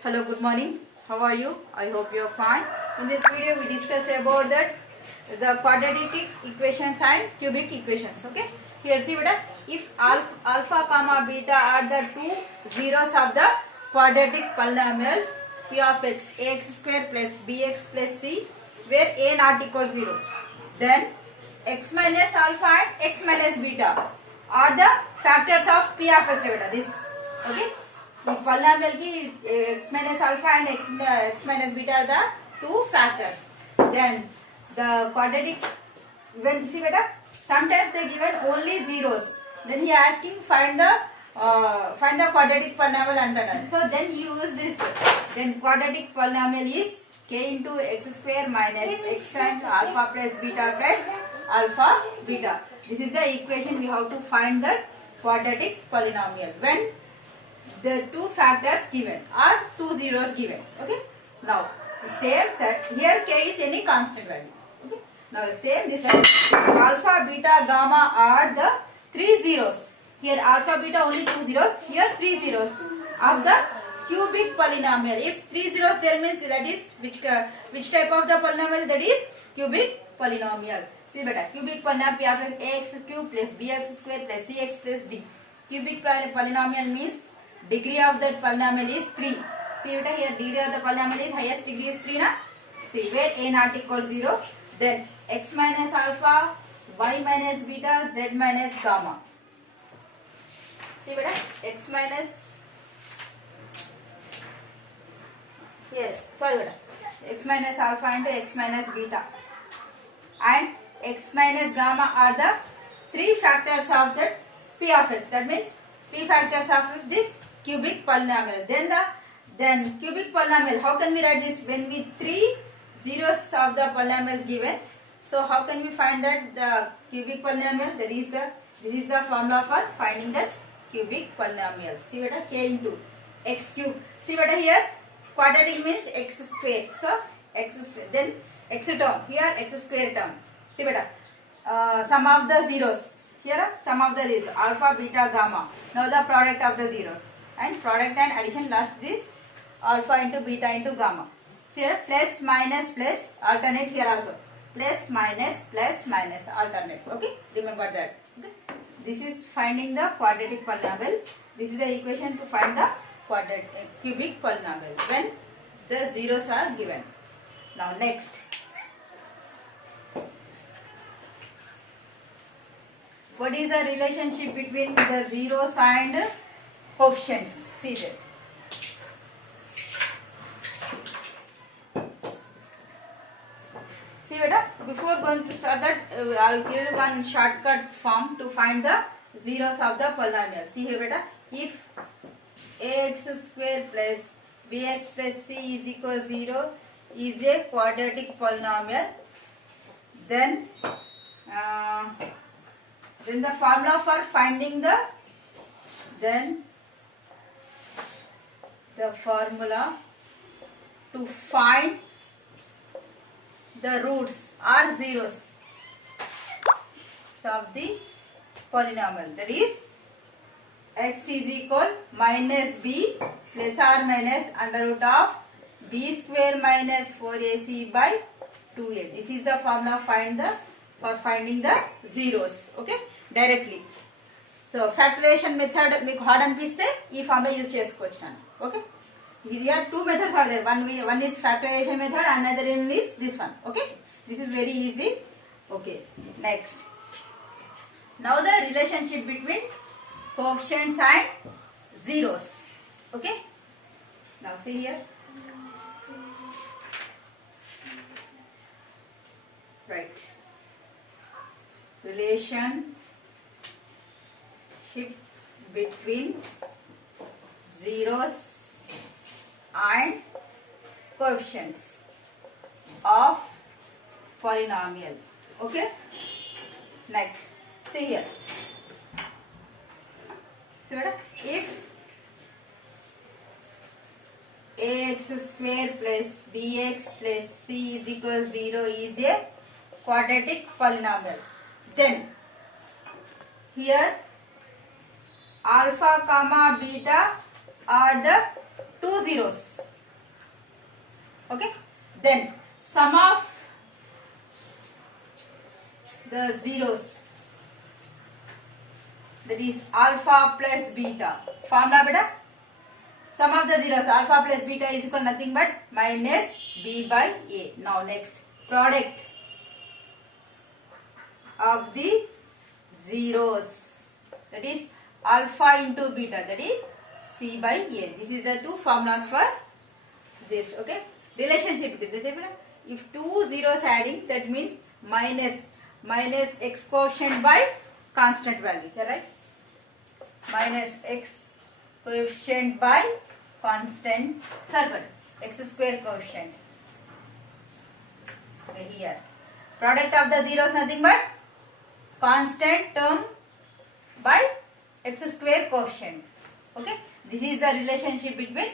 Hello, good morning. How are you? I hope you are fine. In this video, we discuss about the quadratic equations and cubic equations. Okay. Here, see, beta. If alpha comma beta are the two zeros of the quadratic polynomials p of x, ax square plus bx plus c, where a not equal 0, then x minus alpha and x minus beta are the factors of p of x. Beta. This, okay. Polynomial ki x minus alpha and x minus beta are the two factors. Then the quadratic, when see beta, sometimes they given only zeros. Then he asking find the quadratic polynomial antana. So then you use this. Then quadratic polynomial is k into x square minus x and alpha plus beta plus alpha beta. This is the equation we have to find the quadratic polynomial when the two factors given or two zeros given. Okay. Now same set here k is any constant value. Okay. Now same this time alpha, beta, gamma are the three zeros. Here alpha, beta only two zeros. Here three zeros of the cubic polynomial. If three zeros there means that is which type of the polynomial? That is cubic polynomial. See beta, cubic polynomial p of ax cube plus bx square plus cx plus d. Cubic polynomial means degree of that polynomial is 3. See beta, here degree of the polynomial is highest degree is 3 na. See where a not equal 0, then x minus alpha, y minus beta, z minus gamma. See beta, x minus, here sorry beta, x minus alpha into x minus beta and x minus gamma are the three factors of that p of x. That means three factors of this cubic polynomial. Then cubic polynomial, how can we write this? When we three zeros of the polynomial given, so how can we find that the cubic polynomial? That is this is the formula for finding that cubic polynomial. See beta, k into x cube. See beta, here quadratic means x square. So x then x term, here x square term. See beta, sum of the zeros. Here sum of the zeros, alpha, beta, gamma. Now the product of the zeros and product and addition last this alpha into beta into gamma. See here plus minus plus alternate here also. Plus minus alternate. Okay, remember that. Okay. This is finding the quadratic polynomial. This is the equation to find the cubic polynomial when the zeros are given. Now next. What is the relationship between the zeros and coefficients? See that. See beta, before going to start that, I will give one shortcut form to find the zeros of the polynomial. See here beta, if ax square plus bx plus c is equal 0 is a quadratic polynomial, then the formula for finding the formula to find the roots or zeros of the polynomial, that is x is equal minus b plus or minus under root of b square minus 4ac by 2a. This is the formula for finding the zeros. Okay, directly. So factorization method మీకు hard అనిపిస్తే ఈ formula use చేసుకోవచ్చు నేను. Okay, here two methods are there. One is factorization method, another one is this one. Okay, this is very easy. Okay, next. Now the relationship between coefficients and zeros. Okay, now see here. Right. Relationship between zeros and coefficients of polynomial. Okay, next. See here. So if ax square plus bx plus c is equal 0 is a quadratic polynomial, then here alpha comma beta are the two zeros. Okay. Then sum of the zeros, that is alpha plus beta. Formula beta. Sum of the zeros alpha plus beta is equal nothing but minus b by a. Now next, product of the zeros, that is alpha into beta, that is c by a. This is the two formulas for this. Okay. Relationship between the, if two zeros adding, that means minus x quotient by constant value. Right? Minus x coefficient by constant, x square coefficient. Okay, here product of the zeros nothing but constant term by x square coefficient. Okay, this is the relationship between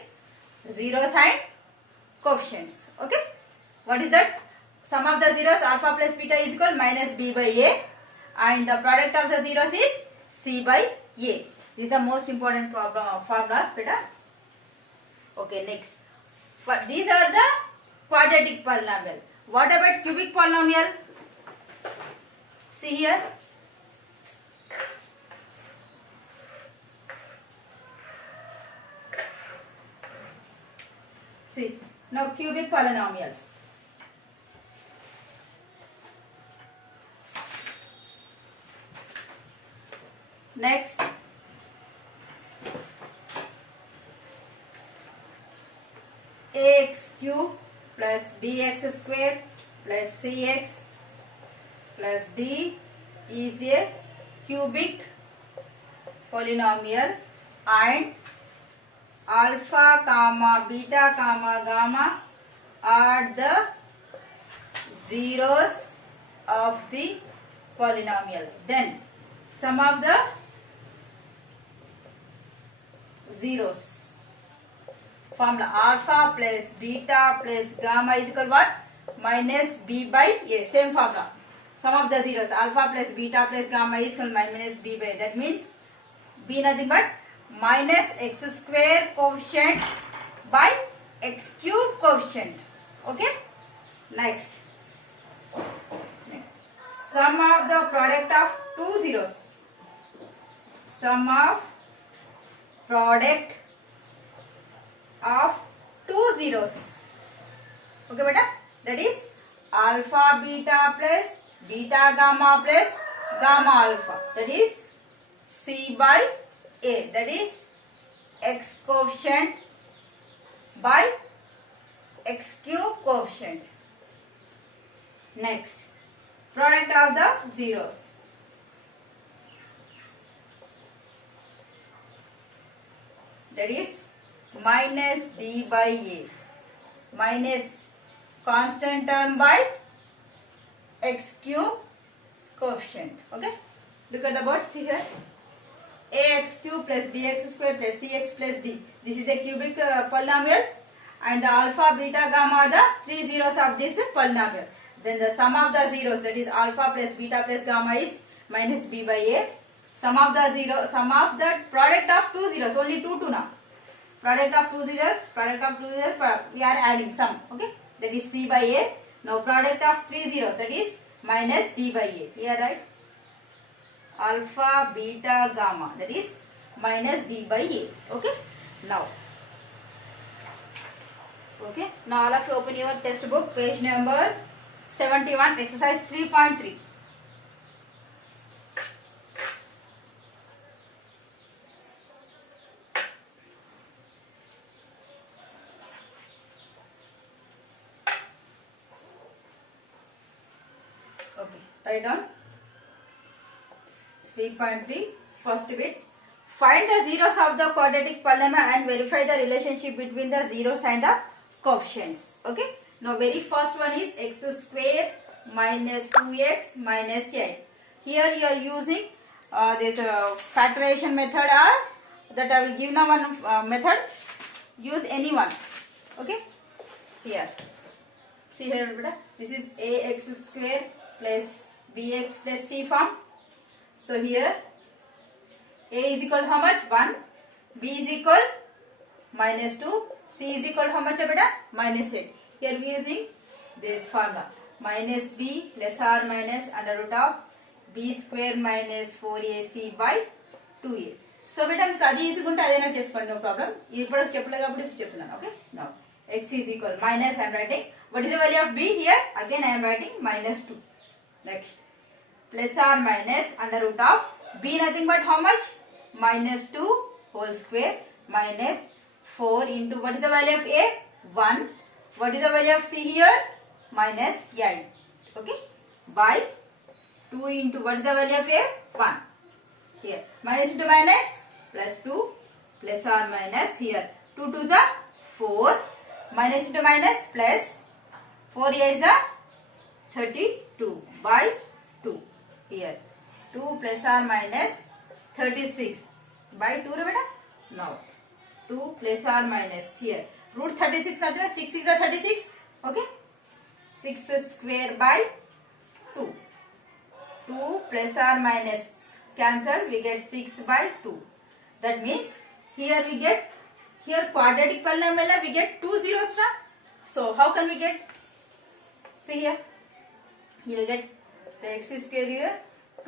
zeros and coefficients. Okay, what is that? Sum of the zeros alpha plus beta is equal minus b by a, and the product of the zeros is c by a. These are most important formulas, beta. Okay, next. But these are the quadratic polynomial. What about cubic polynomial? See here. See, now cubic polynomials. Next, ax cube plus bx square plus cx plus d is a cubic polynomial, and alpha comma beta comma gamma are the zeros of the polynomial. Then sum of the zeros, formula alpha plus beta plus gamma is equal what? Minus b by a. Same formula. Sum of the zeros alpha plus beta plus gamma is equal minus b by a. That means b nothing but minus x square coefficient by x cube coefficient. Okay. Next, sum of the product of two zeros. Sum of product of two zeros. Okay, beta. That is alpha beta plus beta gamma plus gamma alpha. That is c by a. That is x coefficient by x cube coefficient. Next, product of the zeros. That is minus b by a minus constant term by x cube coefficient. Okay, look at the board. See here, ax cube plus bx square plus cx plus d. This is a cubic polynomial, and the alpha beta gamma are the three zeros of this polynomial. Then the sum of the zeros, that is alpha plus beta plus gamma, is minus b by a. Sum of the product of two zeros, only two now. Product of two zeros, we are adding sum. Okay, that is c by a. Now product of three zeros, that is minus d by a. Here write alpha beta gamma, that is minus d by a. Okay, now all of you open your textbook, page number 71, exercise 3.3. Okay, write down 3.3, first bit. Find the zeros of the quadratic polynomial and verify the relationship between the zeros and the coefficients. Okay. Now very first one is x square minus 2x minus a. Here you are using this factorization method, or that I will give now one method. Use any one. Okay. Here. See here, this is ax square plus bx plus c form. So here a is equal to how much? 1. B is equal minus 2. C is equal to how much, beta? Minus 8. Here we are using this formula. Minus b plus or minus under root of b square minus 4ac by 2a. So beta మీకు అది ఈజీగా ఉంటే అదేనా చేసుకోండి, no problem. ఇప్పుడు చెప్పలేదు కాబట్టి ఇప్పుడు చెప్తున్నాను. Okay, now x is equal minus I am writing. What is the value of b here? Again I am writing minus 2. Next, plus or minus under root of b nothing but how much? Minus 2 whole square minus 4 into what is the value of a? 1. What is the value of c here? Minus 8. Okay, by 2 into what is the value of a? 1. Here minus into minus plus 2 plus or minus here 2 2 is 4 minus into minus plus 4 8 is 32 by 2. Here 2 plus or minus 36 by 2 beta. Now 2 plus or minus here root 36 मतलब 6 is 36. Okay, 6 square by 2. 2 plus or minus cancel, we get 6 by 2. That means here we get, here quadratic polynomial we get 2 zeros na. So how can we get? See here we get the x square here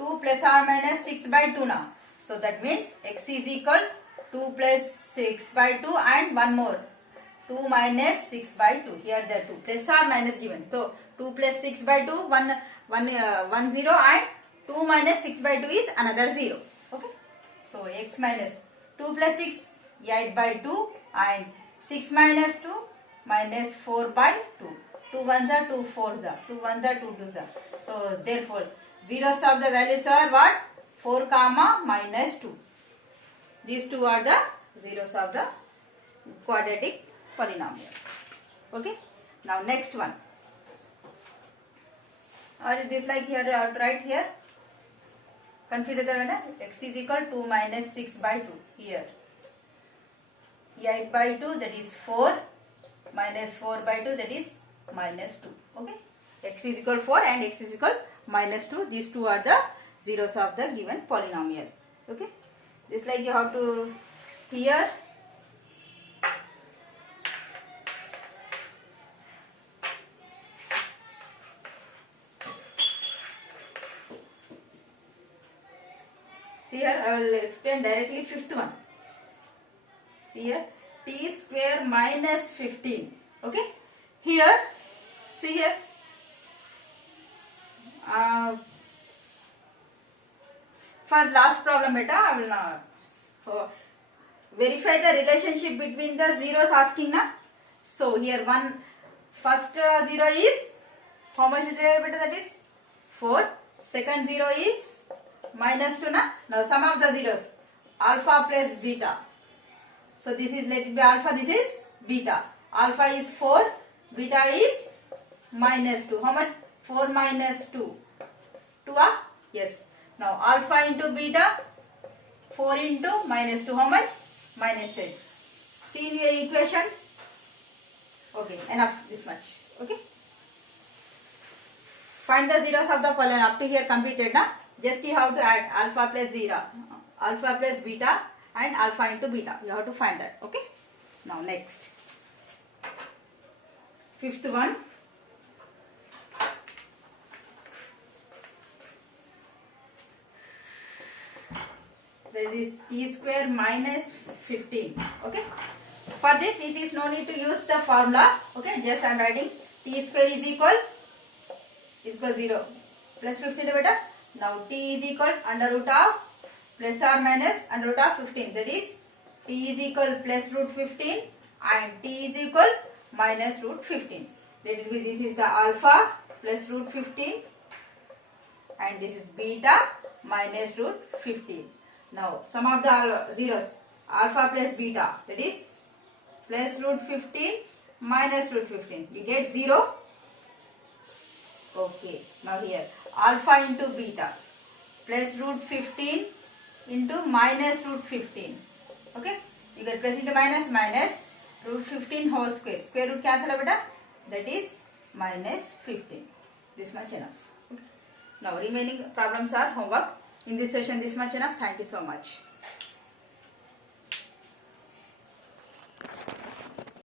2 plus or minus 6 by 2 now. So that means x is equal 2 plus 6 by 2 and one more 2 minus 6 by 2. Here there 2 plus or minus given. So 2 plus 6 by 2 1 0 and 2 minus 6 by 2 is another 0. Okay, so x minus 2 plus 6 8 by 2 and 6 minus 2 minus 4 by 2. 2 1s are 2 4s are 2 1s are 2 2s are. So therefore zeros of the values are what? 4 comma minus 2. These two are the zeros of the quadratic polynomial. Okay, now next one, or this like here right here confuse the x is equal 2 minus 6 by 2. Here 8 by 2 that is 4 minus 4 by 2 that is minus 2. Okay, x is equal 4 and x is equal minus 2. These two are the zeros of the given polynomial. Okay, this like you have to here see here I will explain directly fifth one. See here t square minus 15. Okay, here see here for last problem beta I will now verify the relationship between the zeros asking na. So here one first 0 is how much is there beta, that is 4. Second 0 is minus 2 na. Now sum of the zeros alpha plus beta. So this is, let it be alpha, this is beta. Alpha is 4, beta is minus 2. How much? 4 minus 2. 2 ah? Yes. Now alpha into beta 4 into minus 2. How much? Minus 8. See in your equation. Okay, enough this much. Okay. Find the zeros of the polynomial. Up to here completed na. Just you have to add alpha plus 0, alpha plus beta and alpha into beta. You have to find that. Okay. Now next, fifth one. This is t square minus 15. Okay. For this it is no need to use the formula. Okay. Just I am writing t square is equal 0 plus 15 beta. Now t is equal under root of plus or minus under root of 15. That is t is equal plus root 15 and t is equal minus root 15. Let it be, this is the alpha plus root 15 and this is beta minus root 15. Now sum of the zeros alpha plus beta, that is plus root 15 minus root 15. You get 0. Okay, now here alpha into beta plus root 15 into minus root 15. Okay, you get plus into minus, minus root 15 whole square. Square root cancel beta, that is minus 15. This much enough. Okay. Now remaining problems are homework. In this session this much enough. Thank you so much.